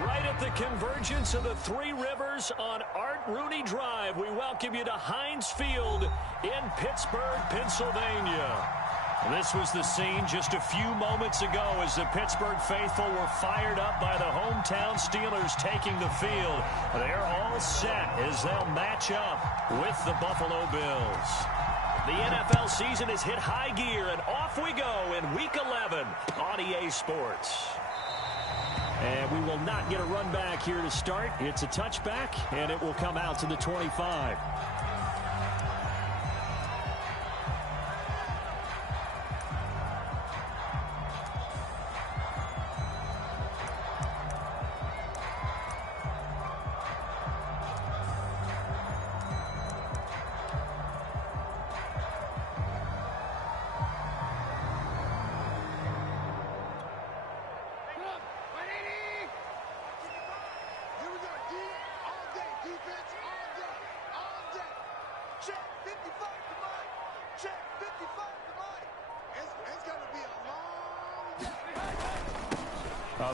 Right at the convergence of the Three Rivers on Art Rooney Drive, we welcome you to Heinz Field in Pittsburgh, Pennsylvania. This was the scene just a few moments ago as the Pittsburgh faithful were fired up by the hometown Steelers taking the field. They're all set as they'll match up with the Buffalo Bills. The NFL season has hit high gear, and off we go in Week 11 on EA Sports. And we will not get a run back here to start. It's a touchback, and it will come out to the 25.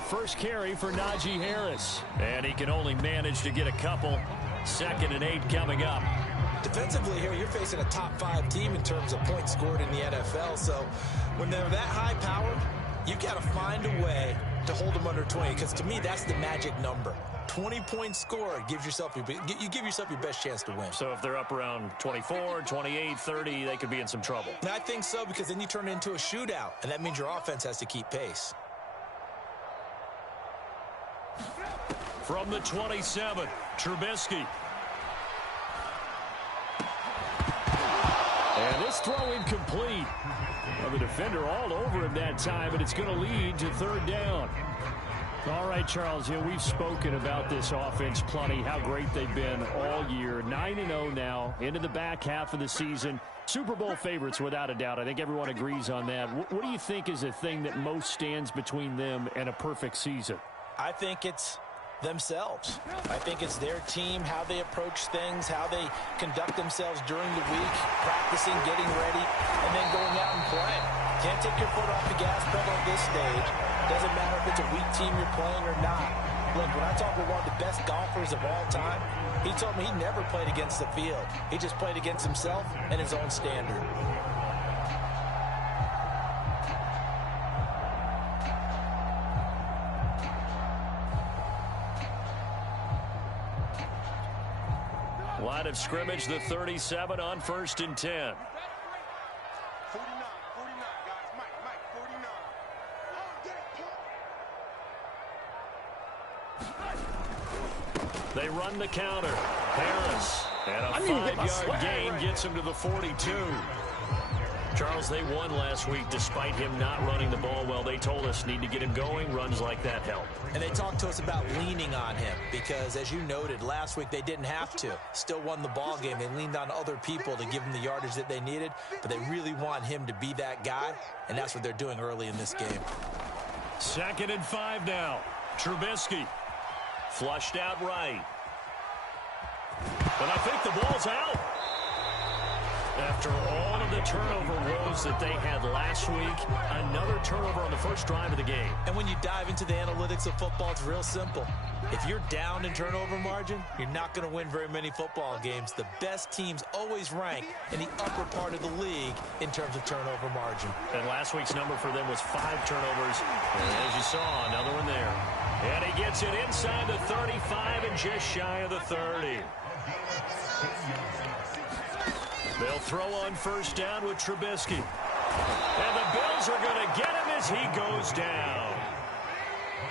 First carry for Najee Harris. And he can only manage to get a couple. 2nd and 8 coming up. Defensively here, you're facing a top 5 team in terms of points scored in the NFL. So when they're that high powered, you've got to find a way to hold them under 20. Because to me, that's the magic number. 20 points scored gives yourself you give yourself your best chance to win. So if they're up around 24, 28, 30, they could be in some trouble. And I think so, because then you turn it into a shootout. And that means your offense has to keep pace. From the 27, Trubisky. And this throw incomplete. Well, the defender all over him that time, but it's going to lead to 3rd down. All right, Charles, we've spoken about this offense plenty, how great they've been all year. 9-0 now, into the back half of the season. Super Bowl favorites, without a doubt. I think everyone agrees on that. What do you think is the thing that most stands between them and a perfect season? I think it's themselves. I think it's their team, how they approach things, how they conduct themselves during the week, practicing, getting ready, and then going out and playing. Can't take your foot off the gas pedal at this stage. Doesn't matter if it's a weak team you're playing or not. Look, when I talk with one of the best golfers of all time, he told me he never played against the field. He just played against himself and his own standard. Line of scrimmage, the 37 on 1st and 10. 49, guys. Mike, 49. They run the counter. Harris. And a 5-yard gain gets him to the 42. Charles, they won last week despite him not running the ball well. They told us need to get him going. Runs like that help. And they talked to us about leaning on him because, as you noted, last week they didn't have to. Still won the ball game. They leaned on other people to give them the yardage that they needed, but they really want him to be that guy, and that's what they're doing early in this game. 2nd and 5 now. Trubisky. Flushed out right. But I think the ball's out. After all of the turnover woes that they had last week, another turnover on the first drive of the game. And when you dive into the analytics of football, it's real simple. If you're down in turnover margin, you're not going to win very many football games. The best teams always rank in the upper part of the league in terms of turnover margin. And last week's number for them was 5 turnovers. And as you saw, another one there. And he gets it inside the 35 and just shy of the 30. They'll throw on 1st down with Trubisky. And the Bills are going to get him as he goes down.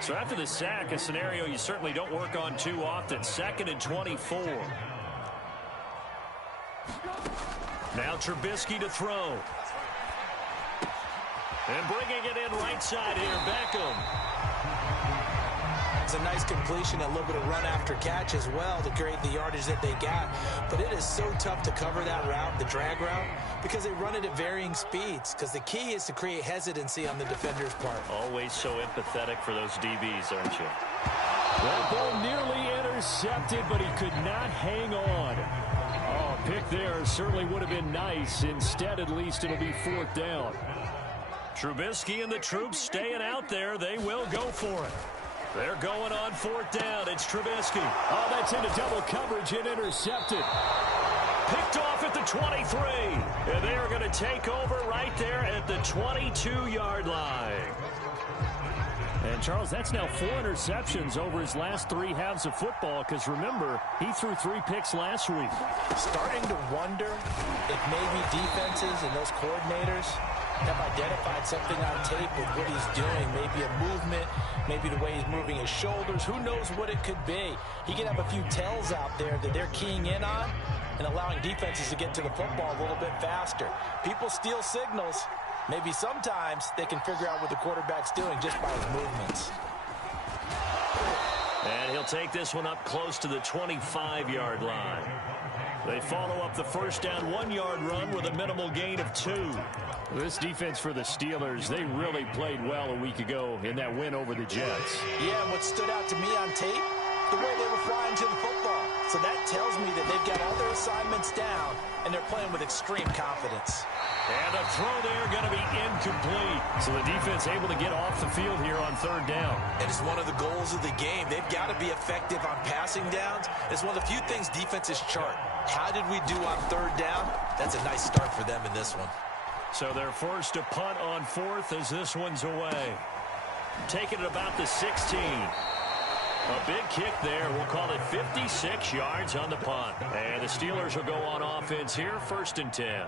So after the sack, a scenario you certainly don't work on too often. 2nd and 24. Now Trubisky to throw. And bringing it in right side here, Beckham. It's a nice completion, a little bit of run after catch as well to create the yardage that they got. But it is so tough to cover that route, the drag route, because they run it at varying speeds. Because the key is to create hesitancy on the defender's part. Always so empathetic for those DBs, aren't you? That ball nearly intercepted, but he could not hang on. Oh, pick there certainly would have been nice. Instead, at least, it'll be 4th down. Trubisky and the troops staying out there. They will go for it. They're going on fourth down. It's Trubisky. Oh, that's into double coverage and intercepted. Picked off at the 23. And they are going to take over right there at the 22-yard line. And, Charles, that's now 4 interceptions over his last 3 halves of football because, remember, he threw 3 picks last week. Starting to wonder if maybe defenses and those coordinators have identified something on tape with what he's doing. Maybe a movement, maybe the way he's moving his shoulders. Who knows what it could be? He could have a few tells out there that they're keying in on and allowing defenses to get to the football a little bit faster. People steal signals. Maybe sometimes they can figure out what the quarterback's doing just by his movements. And he'll take this one up close to the 25-yard line. They follow up the first down 1-yard run with a minimal gain of 2. This defense for the Steelers, they really played well a week ago in that win over the Jets. Yeah, and what stood out to me on tape, the way they were flying to the football. So that tells me that they've got all their assignments down, and they're playing with extreme confidence. And the throw there going to be incomplete. So the defense able to get off the field here on third down. And it's one of the goals of the game. They've got to be effective on passing downs. It's one of the few things defenses chart. How did we do on third down? That's a nice start for them in this one. So they're forced to punt on fourth as this one's away. Taking it about the 16. A big kick there. We'll call it 56 yards on the punt. And the Steelers will go on offense here, 1st and 10.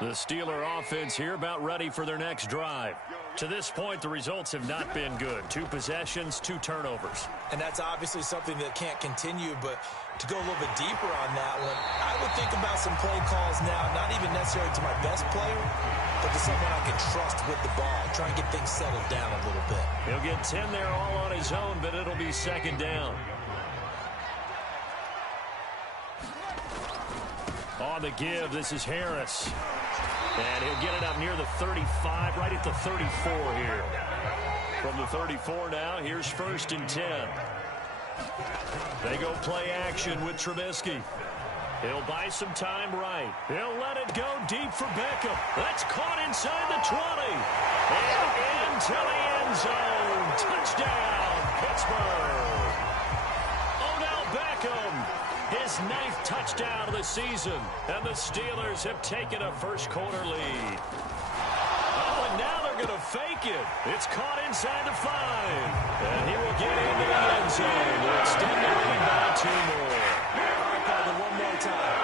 The Steeler offense here about ready for their next drive. To this point, the results have not been good. 2 possessions, 2 turnovers. And that's obviously something that can't continue, but to go a little bit deeper on that one, I would think about some play calls now, not even necessarily to my best player, but to someone I can trust with the ball. Try and get things settled down a little bit. He'll get 10 there all on his own, but it'll be 2nd down. On the give, this is Harris. And he'll get it up near the 35, right at the 34 here. From the 34 now, here's 1st and 10. They go play action with Trubisky. He'll buy some time right. He'll let it go deep for Beckham. That's caught inside the 20. And into the end zone. Touchdown, Pittsburgh. Odell Beckham. His 9th touchdown of the season. And the Steelers have taken a first-quarter lead. Oh, and now they're going to fake it. It's caught inside the 5. And he will get into the end zone to extend the lead by 2 more. All right, Father, one more time.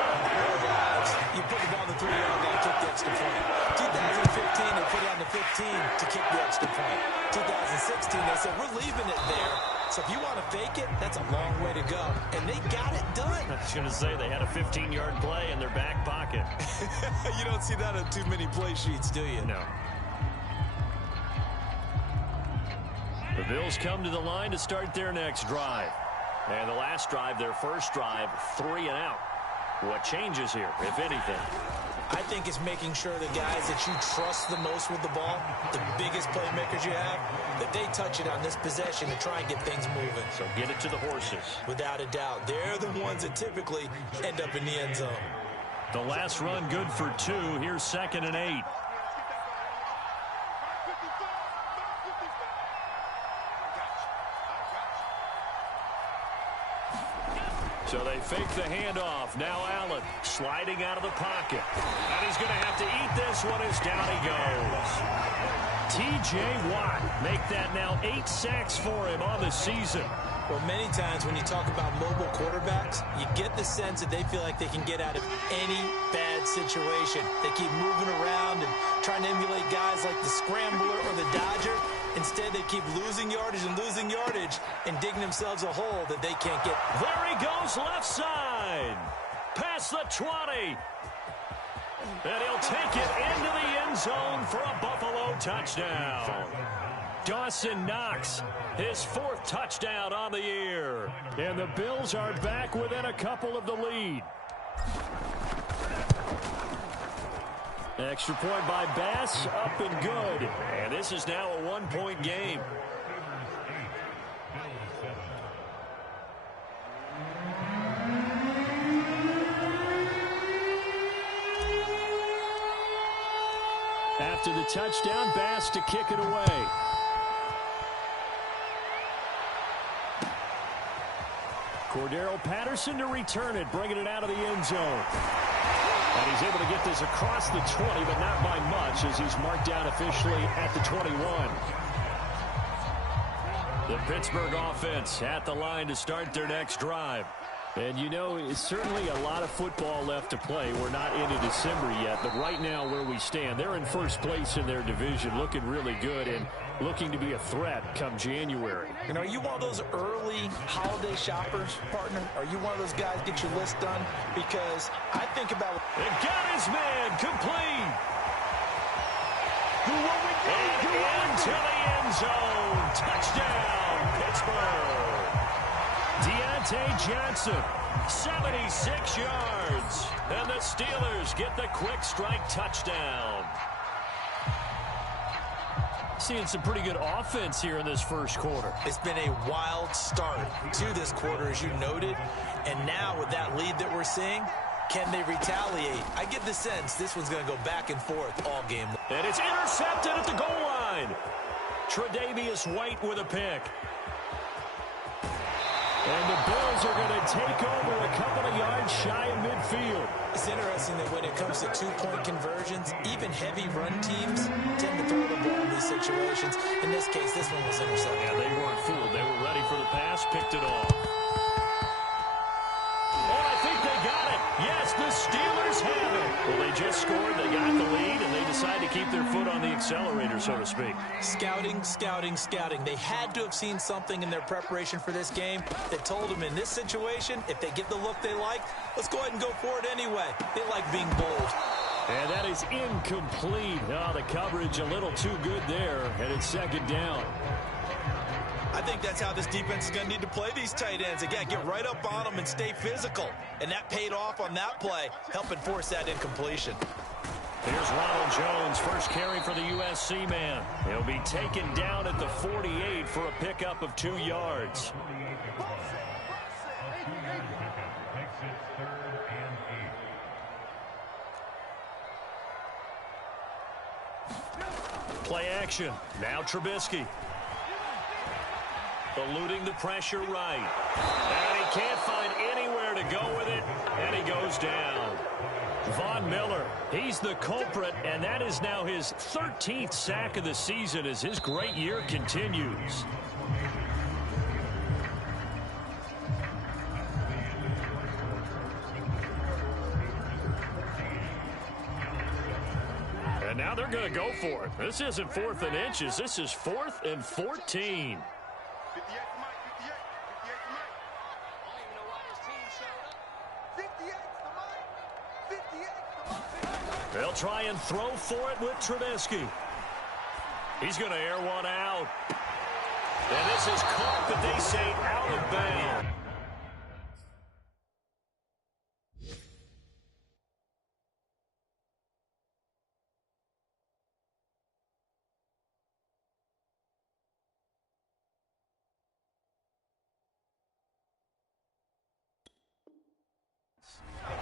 You put the ball on the 3-yard line, kick the extra point. 2015, they put it on the 15 to kick the extra point. 2016, they said, we're leaving it there. So if you want to fake it, that's a long way to go. And they got it done. I was going to say they had a 15-yard play in their back pocket. You don't see that on too many play sheets, do you? No. The Bills come to the line to start their next drive. And the last drive, their first drive, 3 and out. What changes here, if anything? I think it's making sure the guys that you trust the most with the ball, the biggest playmakers you have, that they touch it on this possession to try and get things moving. So get it to the horses. Without a doubt. They're the ones that typically end up in the end zone. The last run good for 2. Here's 2nd and 8. So they fake the handoff. Now Allen sliding out of the pocket. And he's going to have to eat this one as down he goes. T.J. Watt make that now 8 sacks for him on the season. Well, many times when you talk about mobile quarterbacks, you get the sense that they feel like they can get out of any bad situation. They keep moving around and trying to emulate guys like the Scrambler or the Dodger. Instead, they keep losing yardage and digging themselves a hole that they can't get. There he goes, left side. Past the 20. And he'll take it into the end zone for a Buffalo touchdown. Dawson Knox, his 4th touchdown on the year. And the Bills are back within a couple of the lead. Extra point by Bass, up and good. And this is now a 1-point game. After the touchdown, Bass to kick it away. Cordero Patterson to return it, bringing it out of the end zone. And he's able to get this across the 20, but not by much, as he's marked down officially at the 21. The Pittsburgh offense at the line to start their next drive. And, you know, it's certainly a lot of football left to play. We're not into December yet, but right now where we stand, they're in first place in their division, looking really good and looking to be a threat come January. And are you one of those early holiday shoppers, partner? Are you one of those guys get your list done? Because I think about... It got his man complete. And into the end zone. Touchdown, Pittsburgh. Deontay Johnson, 76 yards. And the Steelers get the quick strike touchdown. Seeing some pretty good offense here in this first quarter. It's been a wild start to this quarter, as you noted. And now with that lead that we're seeing, can they retaliate? I get the sense this one's going to go back and forth all game. And it's intercepted at the goal line. Tre'Davious White with a pick. And the Bills are going to take over a couple of yards shy of midfield. It's interesting that when it comes to two-point conversions, even heavy run teams tend to throw the ball in these situations. In this case, this one was intercepted. Yeah, they weren't fooled. They were ready for the pass, picked it off. Oh, I think they got it. Yes, the Steelers have it. Well, they just scored, they got the lead, and they decide to keep their foot on the accelerator, so to speak. Scouting, scouting, scouting. They had to have seen something in their preparation for this game that told them in this situation, if they get the look they like, let's go ahead and go for it anyway. They like being bold. And that is incomplete. Oh, the coverage a little too good there, and it's second down. I think that's how this defense is going to need to play these tight ends. Again, get right up on them and stay physical. And that paid off on that play, helping force that incompletion. Here's Ronald Jones, first carry for the USC man. He'll be taken down at the 48 for a pickup of 2 yards. Play action. Now Trubisky. Eluding the pressure right. And he can't find anywhere to go with it. And he goes down. Von Miller, he's the culprit, and that is now his 13th sack of the season as his great year continues. And now they're going to go for it. This isn't 4th and inches. This is 4th and 14. They'll try and throw for it with Trubisky. He's going to air one out. And this is caught, but they say out of bounds.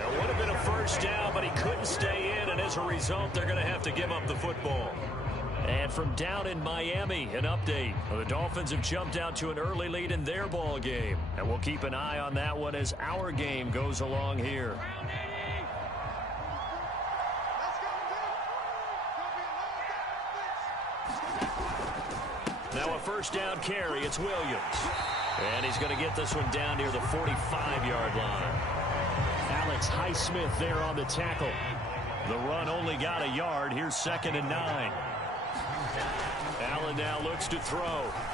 It would have been a first down, but he couldn't stay in, and as a result, they're going to have to give up the football. And from down in Miami, an update. The Dolphins have jumped out to an early lead in their ball game, and we'll keep an eye on that one as our game goes along here. Now a first down carry. It's Williams. And he's going to get this one down near the 45-yard line. Alex Highsmith there on the tackle. The run only got a yard. Here's 2nd and 9. Allen now looks to throw.